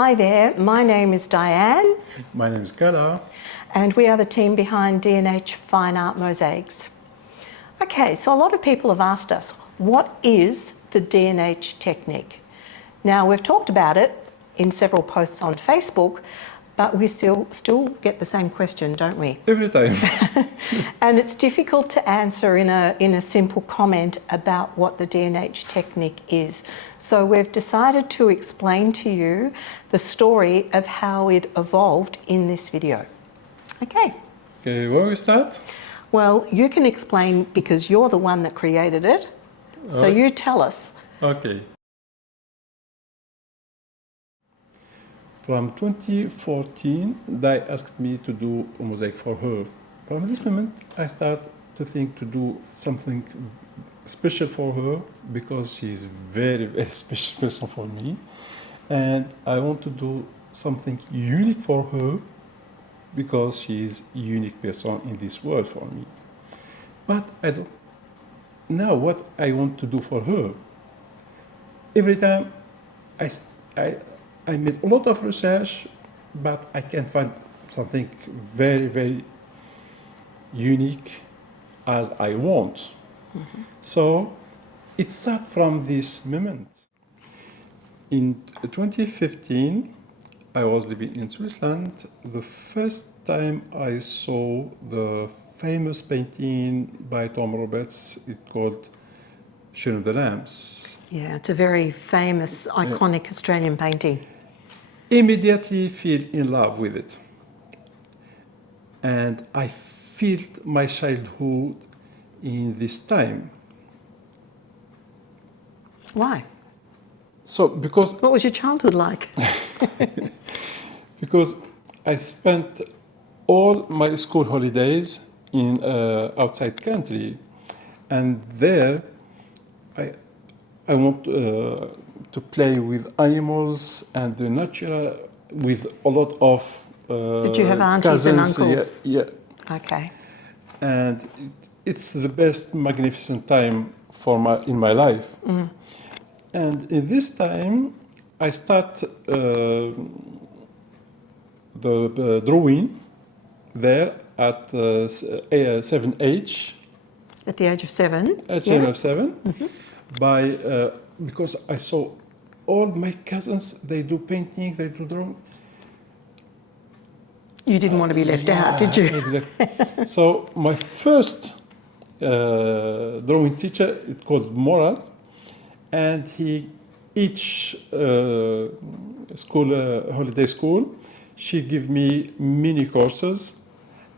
Hi there, my name is Diane. My name is Klala. And we are the team behind D&H Fine Art Mosaics. Okay, so a lot of people have asked us, what is the D&H technique? Now, we've talked about it in several posts on Facebook, but we still get the same question, don't we? Every time. And it's difficult to answer in a simple comment about what the D&H technique is. So we've decided to explain to you the story of how it evolved in this video. Okay. Okay, where we start? Well, you can explain because you're the one that created it. So you tell us. Okay. From 2014, Di asked me to do a mosaic for her. From this moment, I start to think to do something special for her because she's very, very special person for me. And I want to do something unique for her because she's a unique person in this world for me. But I don't know what I want to do for her. Every time I made a lot of research, but I can't find something very, very unique as I want. Mm-hmm. So it started from this moment. In 2015, I was living in Switzerland. The first time I saw the famous painting by Tom Roberts, it's called Shadow of the Lamps. Yeah, it's a very famous, iconic Australian painting. Immediately feel in love with it. And I felt my childhood in this time. Why? So because... What was your childhood like? Because I spent all my school holidays in outside country. And there I want to play with animals and the nature with a lot of Did you have aunties cousins, and uncles? Yeah. Okay. And it's the best magnificent time in my life. Mm. And in this time, I start the drawing there at 7 age. At the age of 7? At the age of 7. Mm-hmm. Because I saw all my cousins, they do painting, they do drawing. You didn't want to be left out, did you? Exactly. So my first drawing teacher, it's called Morad, and each holiday school, she give me mini courses,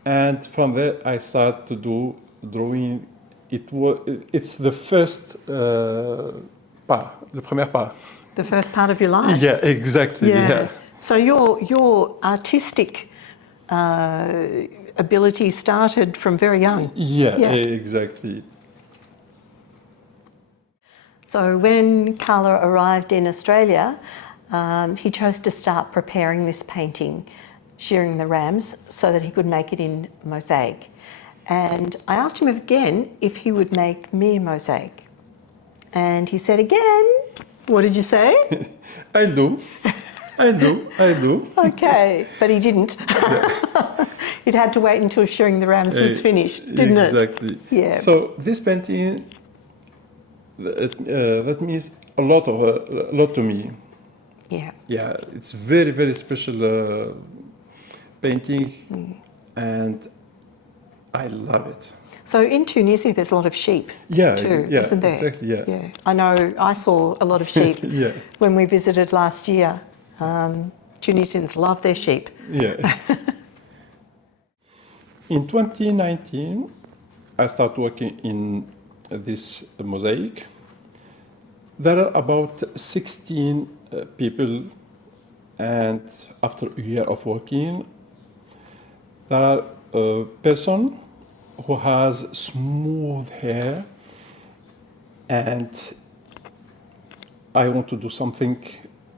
and from there I start to do drawing. It's the first le premier pas. The first part of your life. Yeah, exactly. Yeah. So your artistic ability started from very young. Yeah, exactly. So when Klala arrived in Australia, he chose to start preparing this painting, shearing the rams, so that he could make it in mosaic. And I asked him again if he would make me a mosaic. And he said again, what did you say? I do. Okay, but he didn't. Yeah. It had to wait until shearing the rams was finished, didn't it? Exactly. Yeah. So this painting, that means a lot to me. Yeah. Yeah, it's very, very special painting, and I love it. So in Tunisia, there's a lot of sheep too, isn't there? Exactly, yeah. I know I saw a lot of sheep when we visited last year. Tunisians love their sheep. Yeah. In 2019, I started working in this mosaic. There are about 16 people, and after a year of working, there are a person who has smooth hair, and I want to do something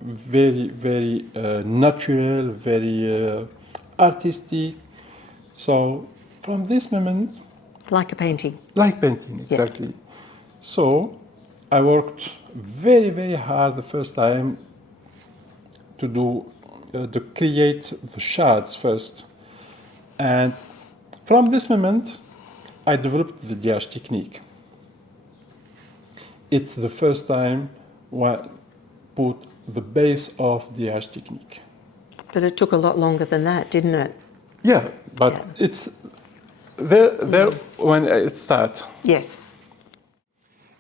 very, very natural, very artistic. So from this moment... Like a painting. Like painting, exactly. Yeah. So I worked very, very hard the first time to do to create the shards first, and from this moment, I developed the D&H technique. It's the first time I put the base of the D&H technique. But it took a lot longer than that, didn't it? Yeah, but it's there when it started. Yes.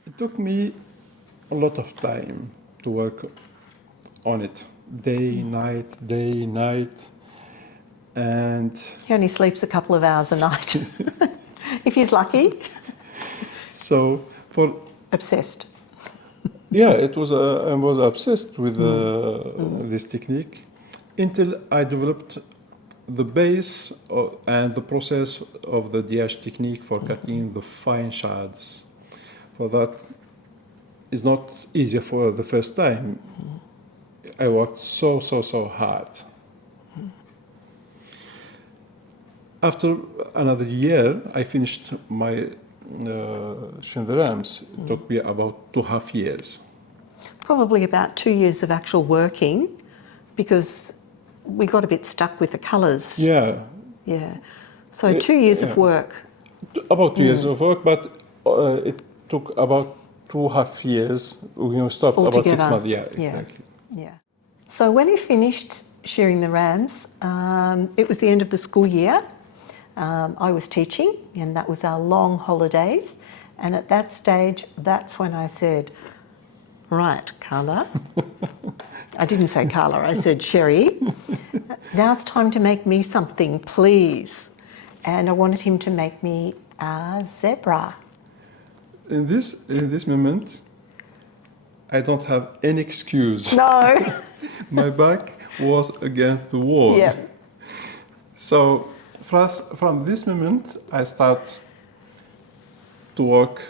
It took me a lot of time to work on it, day, night, and He only sleeps a couple of hours a night, if he's lucky. so for Obsessed. yeah, it was I was obsessed with this technique until I developed the base and the process of the D&H technique for cutting the fine shards. For that, it's not easy for the first time. I worked so hard. After another year, I finished my Shindarams. It took me about 2.5 years. Probably about 2 years of actual working, because we got a bit stuck with the colours. Yeah, Yeah. So 2 years of work. about 2 years of work, but it took about 2.5 years. We stopped about 6 Altogether. months. Yeah, Yeah. exactly. Yeah. So when he finished shearing the rams, it was the end of the school year. I was teaching, and that was our long holidays. And at that stage, that's when I said, right, Carla. I didn't say Carla, I said, Sherry, now it's time to make me something, please. And I wanted him to make me a zebra. In this moment, I don't have any excuse. No. My back was against the wall. Yeah. So from this moment, I start to work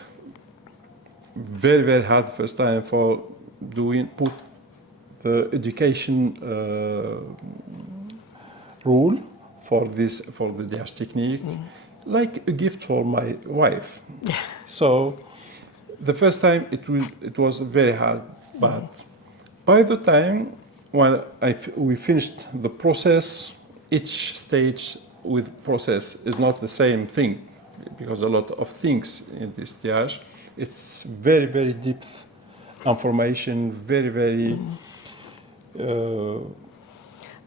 very hard first time for put the education rule for the D&H technique, like a gift for my wife. So the first time it was very hard, but by the time when we finished the process, each stage with process is not the same thing, because a lot of things in this D&H, it's very deep information, very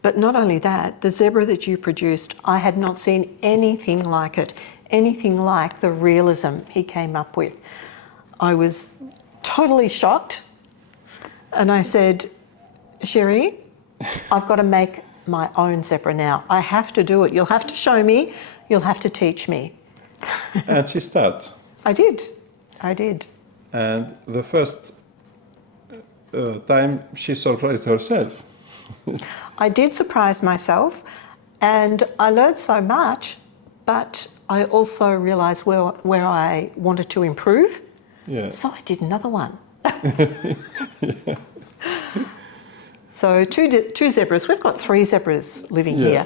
But not only that, the zebra that you produced, I had not seen anything like it, anything like the realism he came up with. I was totally shocked, and I said, Sherry, I've got to make my own zebra now. I have to do it. You'll have to show me. You'll have to teach me. and she started. I did. And the first time she surprised herself. I did surprise myself, and I learned so much, but I also realised where I wanted to improve. Yeah. So I did another one. So two zebras. We've got 3 zebras living here.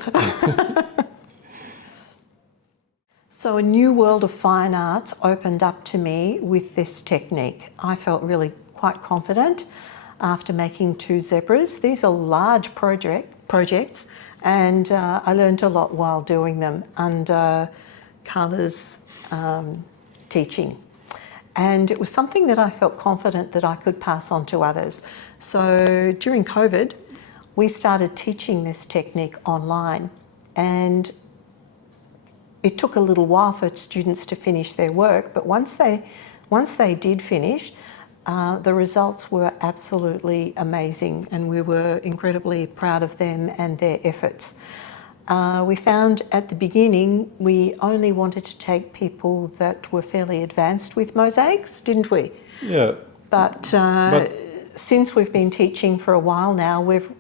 So a new world of fine arts opened up to me with this technique. I felt really quite confident after making 2 zebras. These are large projects, and I learned a lot while doing them under Carla's teaching. And it was something that I felt confident that I could pass on to others. So during COVID, we started teaching this technique online, and it took a little while for students to finish their work, but once they did finish, the results were absolutely amazing, and we were incredibly proud of them and their efforts. We found at the beginning we only wanted to take people that were fairly advanced with mosaics, didn't we? Yeah. But since we've been teaching for a while now, we've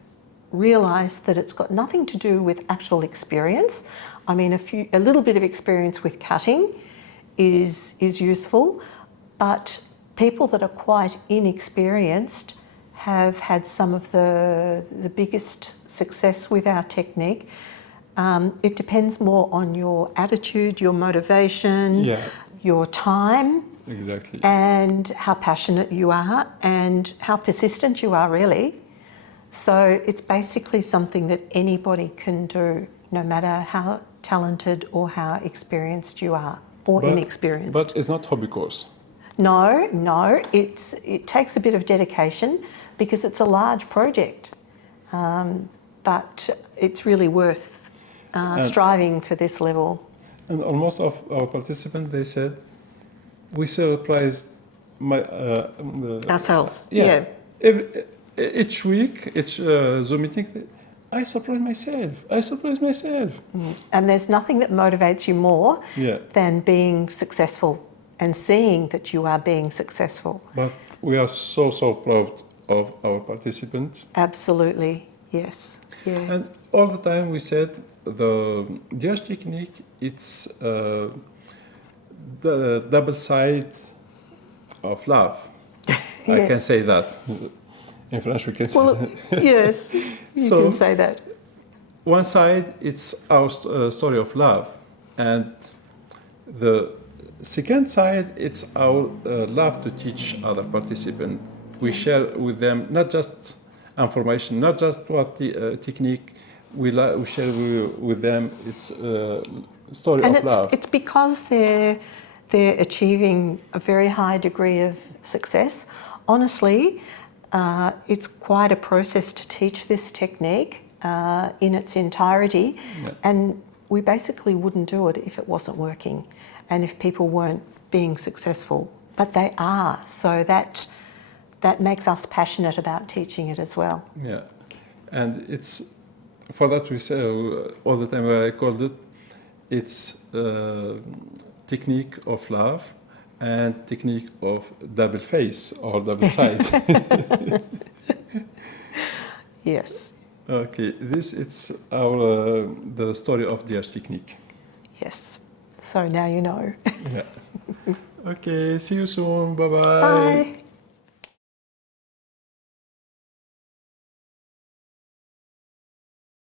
realised that it's got nothing to do with actual experience. I mean, a little bit of experience with cutting is useful, but people that are quite inexperienced have had some of the biggest success with our technique. It depends more on your attitude, your motivation, your time, Exactly. and how passionate you are and how persistent you are, really. So it's basically something that anybody can do, no matter how talented or how experienced you are, or inexperienced. But it's not hobby course. No, it takes a bit of dedication because it's a large project, but it's really worth striving for this level. And almost of our participants, they said, we surprised Ourselves, yeah. Each week, each Zoom meeting, I surprise myself. And there's nothing that motivates you more Yeah. than being successful and seeing that you are being successful. But we are so proud of our participants. Absolutely, yes. Yeah. And all the time we said the D&H technique, it's the double side of love. I Yes. can say that. In French we can say Well, that. yes, you So- can say that. One side, it's our story of love. And the second side, it's our love to teach other participants. We share with them not just information, not just what the technique, we share with them, it's story And of love. it's because they're achieving a very high degree of success. Honestly, it's quite a process to teach this technique in its entirety, and we basically wouldn't do it if it wasn't working and if people weren't being successful. But they are, so that makes us passionate about teaching it as well. Yeah, and it's for that we say all the time. I called it. It's technique of love and technique of double face or double side. Yes, Okay, this it's our the story of D&H technique. yes. So now you know. Yeah. Okay, see you soon. Bye bye. Bye.